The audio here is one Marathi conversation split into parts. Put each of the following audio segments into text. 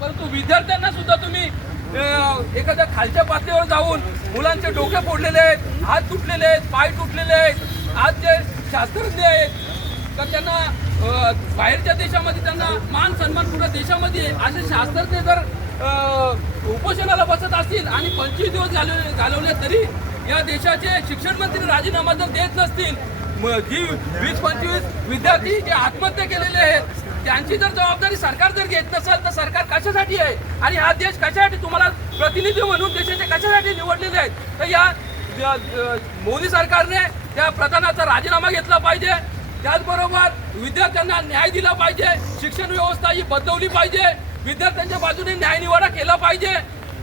परंतु विद्यार्थ्यांना सुद्धा तुम्ही एखाद्या खालच्या पातळीवर जाऊन मुलांचे डोके फोडलेले आहेत, हात तुटलेले आहेत, पाय तुटलेले आहेत. आज जे शास्त्रज्ञ आहेत तर त्यांना बाहेरच्या देशामध्ये त्यांना मान सन्मान पूर्ण देशामध्ये असे शास्त्रज्ञ जर उपोषणाला बसत असतील आणि 25 दिवस घालवले तरी या देशाचे शिक्षण मंत्री राजीनामा जर देत नसतील, जी 20-25 विद्यार्थी जे आत्महत्या केलेले आहेत त्यांची जर जबाबदारी सरकार जर घेत नसेल तर सरकार कशासाठी आहे आणि हा देश कशासाठी तुम्हाला प्रतिनिधी म्हणून देशाचे कशासाठी निवडलेले आहेत. तर या मोदी सरकारने त्या प्रधानाचा राजीनामा घेतला पाहिजे. त्याचबरोबर विद्यार्थ्यांना न्याय दिला पाहिजे. शिक्षण व्यवस्था ही बदलवली पाहिजे. विद्यार्थ्यांच्या बाजूने न्यायनिवाडा केला पाहिजे.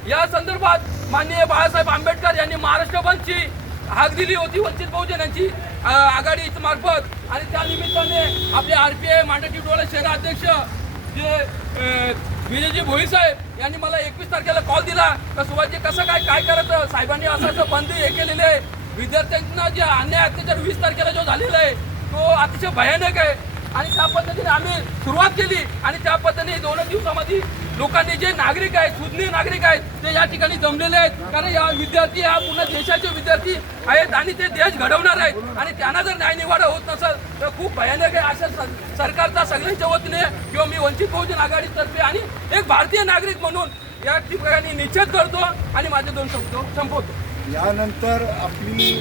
या संदर्भात माननीय बाळासाहेब आंबेडकर यांनी महाराष्ट्र बंदची हाक दिली होती वंचित बहुजन यांची आघाडी मार्फत आणि त्या निमित्ताने आपले RPI मांडकी टोला शहराध्यक्ष जे विजयजी भोई साहेब यांनी मला 21 तारखेला कॉल दिला तर सुभाषजी कसं काय करायचं, साहेबांनी असं बंद हे केलेले आहे. विद्यार्थ्यांना जे अन्याय अत्याचार 20 तारखेला जो झालेला आहे तो अतिशय भयानक आहे आणि त्या पद्धतीने आम्ही सुरुवात केली आणि त्या पद्धतीने 2 दिवसामध्ये लोकांनी जे नागरिक आहेत, सुज्ञ नागरिक आहेत ते या ठिकाणी जमलेले आहेत. कारण या विद्यार्थी हा पूर्ण देशाचे विद्यार्थी आहेत आणि ते देश घडवणार आहेत आणि त्यांना जर न्याय निवाडा होत नसेल तर खूप भयानक आहे. अशा सरकारचा सगळ्यांच्या वतीने किंवा मी वंचित बहुजन आघाडीतर्फे आणि एक भारतीय नागरिक म्हणून या ठिकाणी निषेध करतो आणि माझे 2 शब्द संपवतो. यानंतर आपली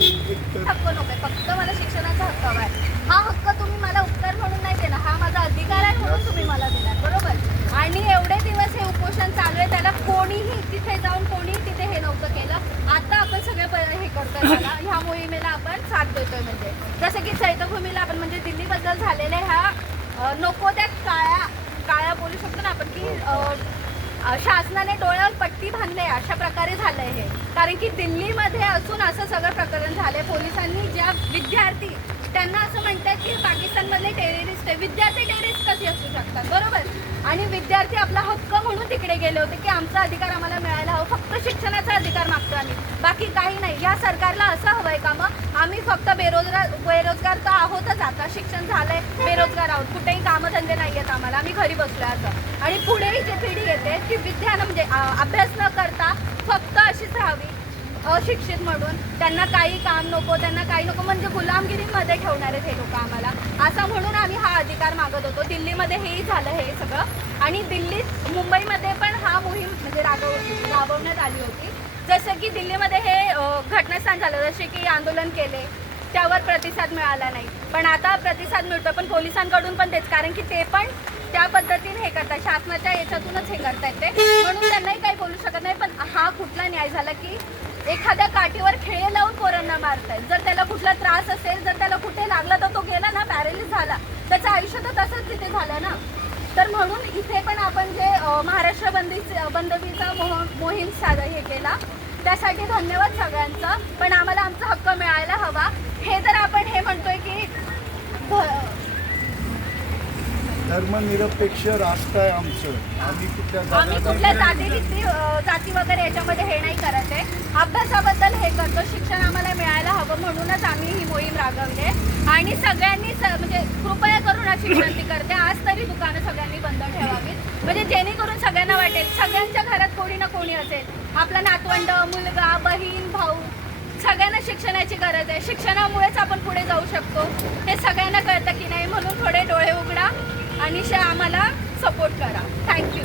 हक्क नको, फक्त मला शिक्षणाचा हक्क हवा आहे. हा हक्क तुम्ही मला उपकार म्हणून नाही देणार, हा माझा अधिकार आहे म्हणून तुम्ही मला देणार, बरोबर. आणि एवढे दिवस हे उपोषण चालू आहे, त्याला कोणीही तिथे जाऊन कोणीही तिथे हे नव्हतं केलं. आता आपण सगळे हे करतोय, त्याला ह्या मोहिमेला आपण साथ देतोय. म्हणजे जसं की चैत्यभूमीला आपण म्हणजे दिल्लीबद्दल झालेल्या ह्या नको त्या काळ्या बोलू शकतो ना आपण की शासनाने डोळ्यावर पट्टी बांधले अशा प्रकारे झालंय हे. कारण की दिल्लीमध्ये असून असं सगळं प्रकरण झालंय. पोलिसांनी ज्या विद्यार्थी त्यांना असं म्हणतात की पाकिस्तानमधले टेररिस्ट आहे. विद्यार्थी टेररिस्ट कसे असू शकतात, बरोबर. आणि विद्यार्थी आपला हक्क म्हणून तिकडे गेले होते की आमचा अधिकार आम्हाला मिळायला हवं. फक्त शिक्षणाचा अधिकार मागतो आम्ही, बाकी काही नाही. या सरकारला असं हवंय का मग आम्ही फक्त बेरोजगार तर आहोतच, आता शिक्षण झालंय, बेरोजगार आहोत, कुठेही कामधंदे नाही आहेत आम्हाला, आम्ही घरी बसलोय असं. आणि पुढेही जे पिढी येते ती विद्यानं म्हणजे अभ्यास न करता फक्त अशीच राहावी अशिक्षित म्हणून. त्यांना काही काम नको, त्यांना काही नको, म्हणजे गुलामगिरीमध्ये ठेवणार आहेत हे लोक आम्हाला, असं म्हणून आम्ही हा अधिकार मागत होतो. दिल्लीमध्ये हेही झालं हे सगळं आणि दिल्लीत मुंबईमध्ये पण हा मोहीम म्हणजे राबवण्यात आली होती. जसं की दिल्लीमध्ये हे घटनास्थान झालं, जसे की आंदोलन केले त्यावर प्रतिसाद मिळाला नाही, पण आता प्रतिसाद मिळतो. पण पोलिसांकडून पण तेच, कारण की ते पण त्या पद्धतीने हे करतात, शासनाच्या याच्यातूनच हे करतायत ते, म्हणून त्यांनाही काही बोलू शकत नाही. पण हा कुठला न्याय झाला की एखाद्या काठीवर खेळे लावून पोरांना मारतायत. जर त्याला कुठला त्रास असेल, जर त्याला कुठे लागला तर तो गेला ना, पॅरालिस झाला, त्याचं आयुष्य तर तसंच तिथे झालं ना. तर म्हणून इथे पण आपण जे महाराष्ट्र बंदीचा मोहीम हे केला त्यासाठी धन्यवाद सगळ्यांचं. पण आम्हाला आमचा हक्क मिळायला हवा. हे जर आपण हे म्हणतोय की धर्मनिरपेक्ष राष्ट्र आहे आमचं, आम्ही कुठल्या जाती वगैरे याच्यामध्ये हे नाही करत आहे. अभ्यासाबद्दल हे करतो, शिक्षण आम्हाला मिळायला हवं म्हणूनच आम्ही ही मोहीम राबवली. आणि सगळ्यांनी म्हणजे कृपया करून अशी विनंती करते, आज तरी दुकानं सगळ्यांनी बंद ठेवावीत, म्हणजे जेणेकरून सगळ्यांना वाटेल सगळ्यांच्या घरात कोणी ना कोणी असेल, आपला नातवंड, मुलगा, बहीण, भाऊ, सगळ्यांना शिक्षणाची गरज आहे. शिक्षणामुळेच आपण पुढे जाऊ शकतो, हे सगळ्यांना कळतं की नाही. म्हणून थोडे डोळे उघडा आणि आम्हाला सपोर्ट करा. थँक्यू.